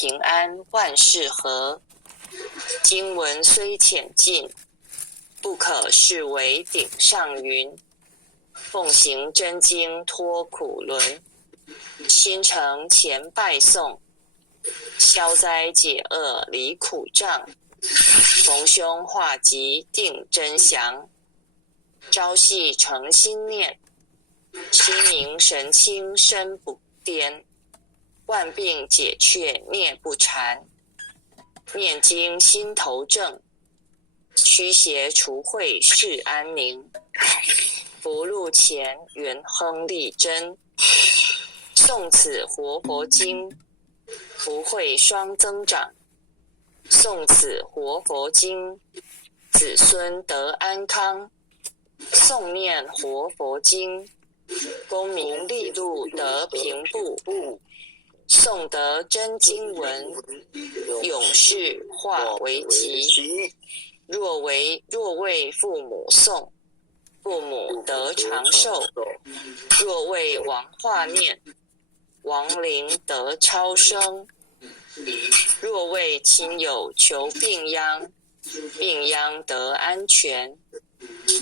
平安，万事和。经文虽浅近，不可视为顶上云。奉行真经脱苦轮，心诚前拜诵，消灾解厄离苦障，逢凶化吉定真祥。朝夕诚心念，心明神清身不颠，万病解却孽不缠。念经心头正，驱邪除秽世安宁。福禄前元亨利贞，诵此活佛经，福慧双增长。诵此活佛经，子孙得安康。诵念活佛经，功名利禄得平步。诵得真经文，永世化为吉。若为父母诵，父母得长寿；若为亡化念，亡灵得超生；若为亲友求病殃，病殃得安全。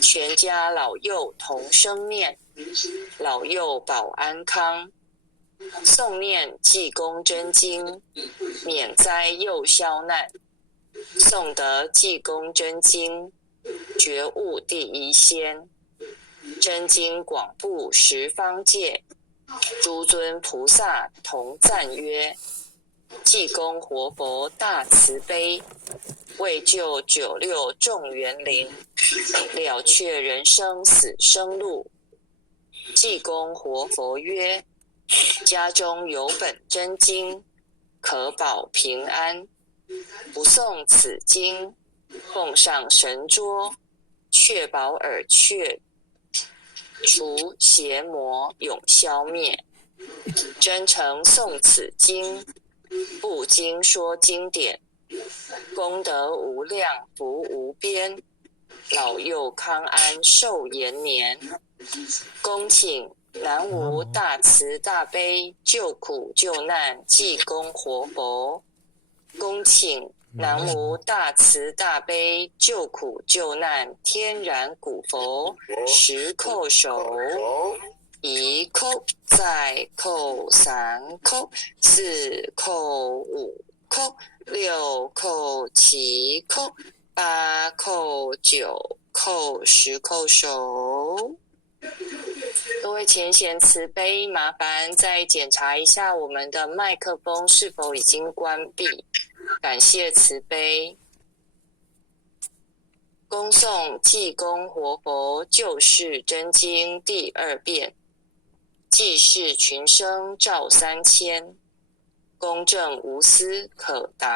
全家老幼同生念，老幼保安康。诵念济公真经，免灾又消难。诵得济公真经，觉悟第一仙。真经广布十方界，诸尊菩萨同赞曰：济公活佛大慈悲，为救96众园灵，了却人生死生路。济公活佛曰：家中有本真经，可保平安。不诵此经，奉上神桌，确保耳却，除邪魔永消灭。真诚诵此经，布经说经典，功德无量福无边，老幼康安寿延年。恭请南无大慈大悲救苦救难济公活佛。恭请南无大慈大悲救苦救难天然古佛10叩首。1叩，再叩3叩，4叩5叩，6叩7叩，8叩9叩，10叩首。各位浅显慈悲，麻烦再检查一下我们的麦克风是否已经关闭。感谢慈悲。恭诵济公活佛救世真经第2遍，济世群生照3000，公正无私可达